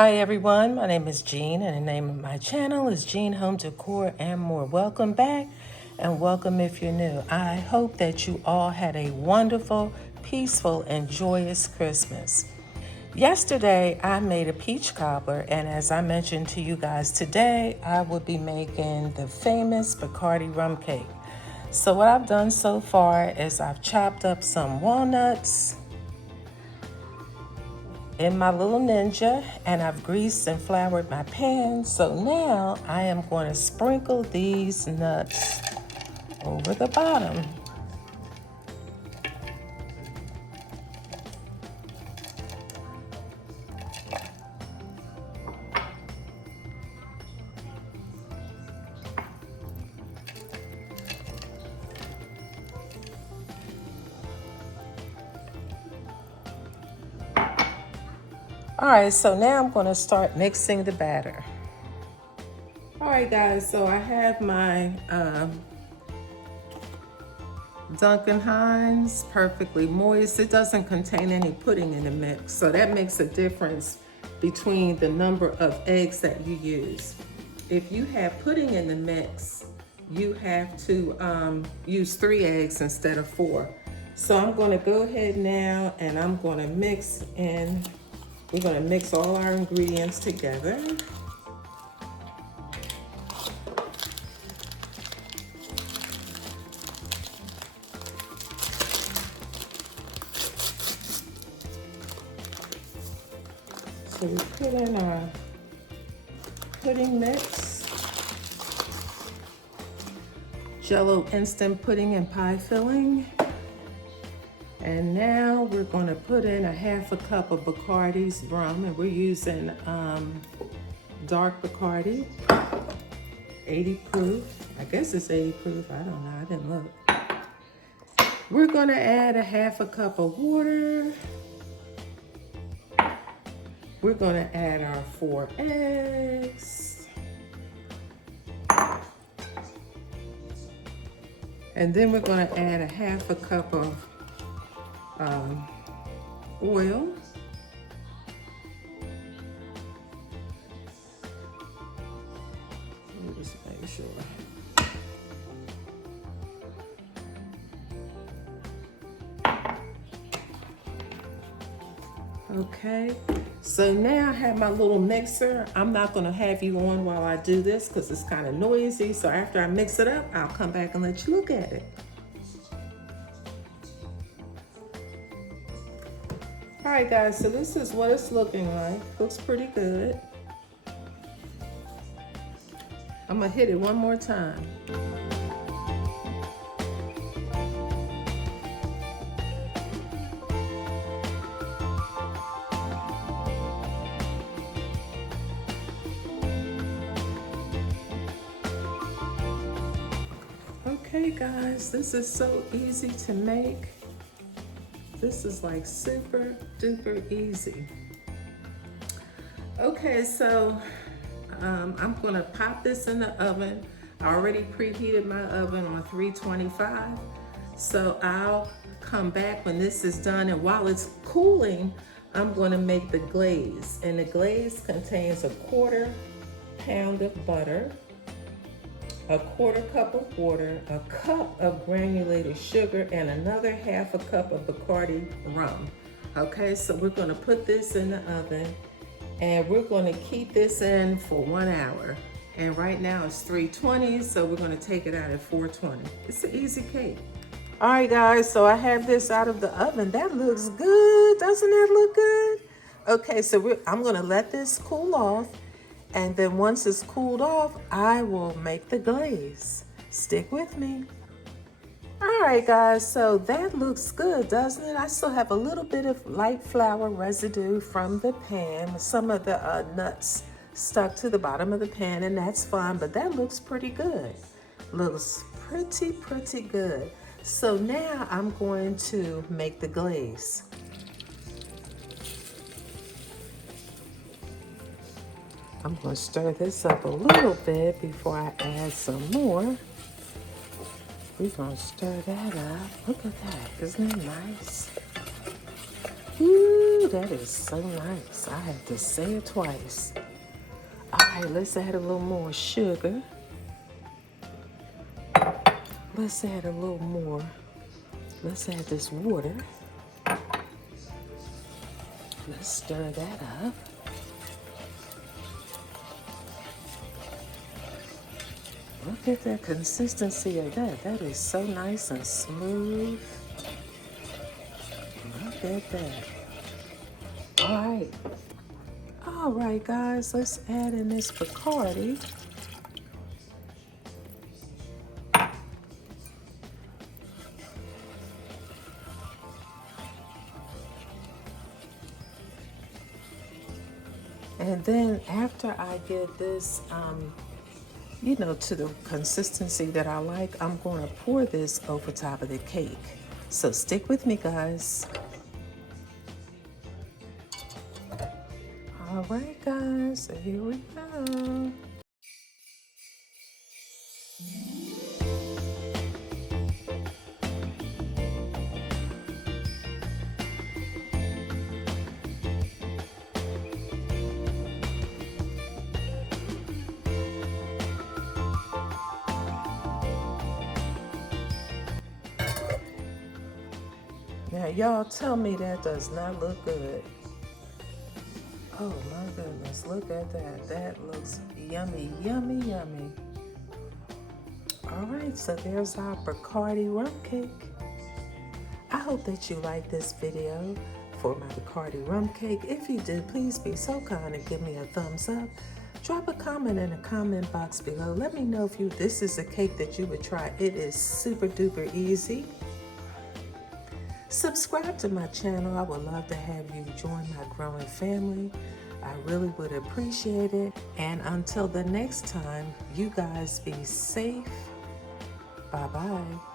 Hi everyone, my name is Jean and the name of my channel is Jean Home Decor and More. Welcome back and welcome if you're new. I hope that you all had a wonderful, peaceful, and joyous Christmas. Yesterday I made a peach cobbler, and as I mentioned to you guys today, I will be making the famous Bacardi rum cake. So what I've done so far is I've chopped up some walnuts in my little Ninja, and I've greased and floured my pan. So now I am going to sprinkle these nuts over the bottom. All right, so now I'm going to start mixing the batter. All right, guys, so I have my Duncan Hines perfectly moist. It doesn't contain any pudding in the mix, so that makes a difference between the number of eggs that you use. If you have pudding in the mix, you have to use 3 eggs instead of 4. So I'm going to go ahead now and I'm going to mix in. We're going to mix all our ingredients together. So we put in our pudding mix, Jell-O instant pudding and pie filling. And now we're going to put in a 1/2 cup of Bacardi's rum, and we're using dark Bacardi, 80 proof. I guess it's 80 proof. I don't know. I didn't look. We're going to add a 1/2 cup of water. We're going to add our 4 eggs. And then we're going to add a 1/2 cup of oil. Let me just make sure. Okay, so now I have my little mixer. I'm not going to have you on while I do this because it's kind of noisy. So after I mix it up, I'll come back and let you look at it. All right, guys, so this is what it's looking like. Looks pretty good. I'm gonna hit it one more time. Okay, guys, this is so easy to make. This is like super duper easy. Okay, so I'm gonna pop this in the oven. I already preheated my oven on 325. So I'll come back when this is done, and while it's cooling, I'm gonna make the glaze. And the glaze contains a 1/4 pound of butter, a 1/4 cup of water, a cup of granulated sugar, and another 1/2 cup of Bacardi rum. Okay, so we're gonna put this in the oven and we're gonna keep this in for 1 hour. And right now it's 320, so we're gonna take it out at 420. It's an easy cake. All right, guys, so I have this out of the oven. That looks good, doesn't that look good? Okay, so I'm gonna let this cool off. And then once it's cooled off, I will make the glaze. Stick with me. All right, guys, so that looks good, doesn't it? I still have a little bit of light flour residue from the pan. Some of the nuts stuck to the bottom of the pan, and that's fine, but that looks pretty good. Looks pretty good. So now I'm going to make the glaze. I'm going to stir this up a little bit before I add some more. We're going to stir that up. Look at that. Isn't that nice? Ooh, that is so nice. I have to say it twice. All right, let's add a little more sugar. Let's add a little more. Let's add this water. Let's stir that up. Look at the consistency of that. That is so nice and smooth. Look at that. All right, guys, let's add in this Bacardi. And then after I get this, to the consistency that I like, I'm going to pour this over top of the cake. So stick with me, guys. All right, guys, so here we go. Now, y'all tell me that does not look good. Oh my goodness, look at that. That looks yummy, yummy, yummy. All right, so there's our Bacardi rum cake. I hope that you like this video for my Bacardi rum cake. If you did, please be so kind and give me a thumbs up. Drop a comment in the comment box below. Let me know if this is a cake that you would try. It is super duper easy. Subscribe to my channel. I would love to have you join my growing family. I really would appreciate it. And until the next time, you guys be safe. Bye-bye.